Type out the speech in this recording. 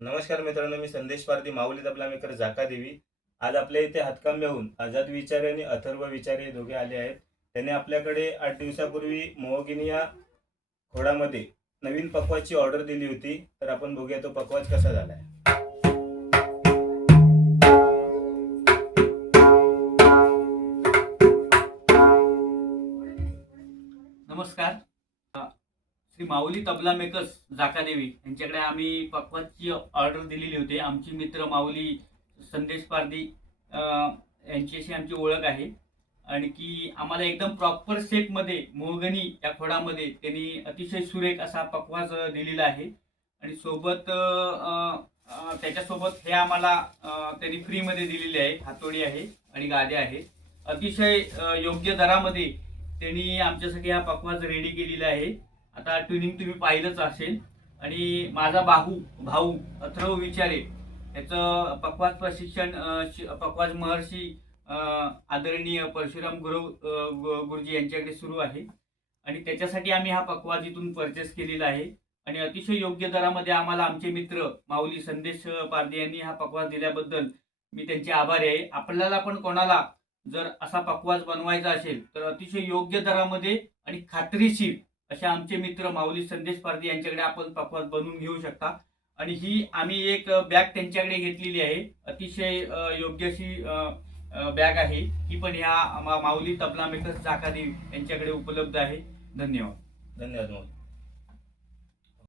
नमस्कार मित्रांनो मी संदेश पारधी माऊली तबलामेकर जाका देवी. आज आपल्या इथे हातकांब्याहून आझाद विचारे आणि अथर्व विचारे हे दोघे आले आहेत. त्यांनी आपल्याकडे आठ दिवसापूर्वी मोहगिनी या खोडामध्ये नवीन पकवाची ऑर्डर दिली होती. तर आपण बघूया तो पकवाज कसा झालाय. नमस्कार. श्री माऊली तबला मेकर्स जाकादेवी यांच्याकडे आम्ही पक्वाची ऑर्डर दिलेली होती. आमची मित्र माऊली संदेश पारदी यांच्याशी आमची ओळख आहे. आणि की आम्हाला एकदम प्रॉपर शेपमध्ये मोहगणी या खोडामध्ये त्यांनी अतिशय सुरेख असा पकवाज दिलेला आहे. आणि सोबत त्याच्यासोबत हे आम्हाला त्यांनी फ्रीमध्ये दिलेले आहे. हातोडी आहे आणि गाद्या आहे. अतिशय योग्य दरामध्ये त्यांनी आमच्यासाठी हा पकवाज रेडी केलेला आहे. आता ट्युनिंग तुम्ही पाहिलंच असेल. आणि माझा बाहू भाऊ अथर्व विचारे याचं पकवाज प्रशिक्षण अ, पकवाज महर्षी आदरणीय परशुराम गुरु गुरुजी यांच्याकडे सुरू आहे. आणि त्याच्यासाठी आम्ही हा पकवाज इथून परचेस केलेला आहे. आणि अतिशय योग्य दरामध्ये आम्हाला आमचे मित्र माऊली संदेश पारदे यांनी हा पकवाज दिल्याबद्दल मी त्यांचे आभारी आहे. आपल्याला पण कोणाला जर असा पकवाज बनवायचा असेल तर अतिशय योग्य दरामध्ये आणि खात्रीशीर असे आमचे मित्र माऊली संदेश पारधी यांच्याकडे आपण पापड बनवून घेऊ शकता. आणि ही आम्ही एक बॅग त्यांच्याकडे घेतलेली आहे. अतिशय योग्य अशी बॅग आहे. ही पण ह्या मा- माऊली तबला मेकर्स जाकादेव यांच्याकडे उपलब्ध आहे. धन्यवाद. धन्यवाद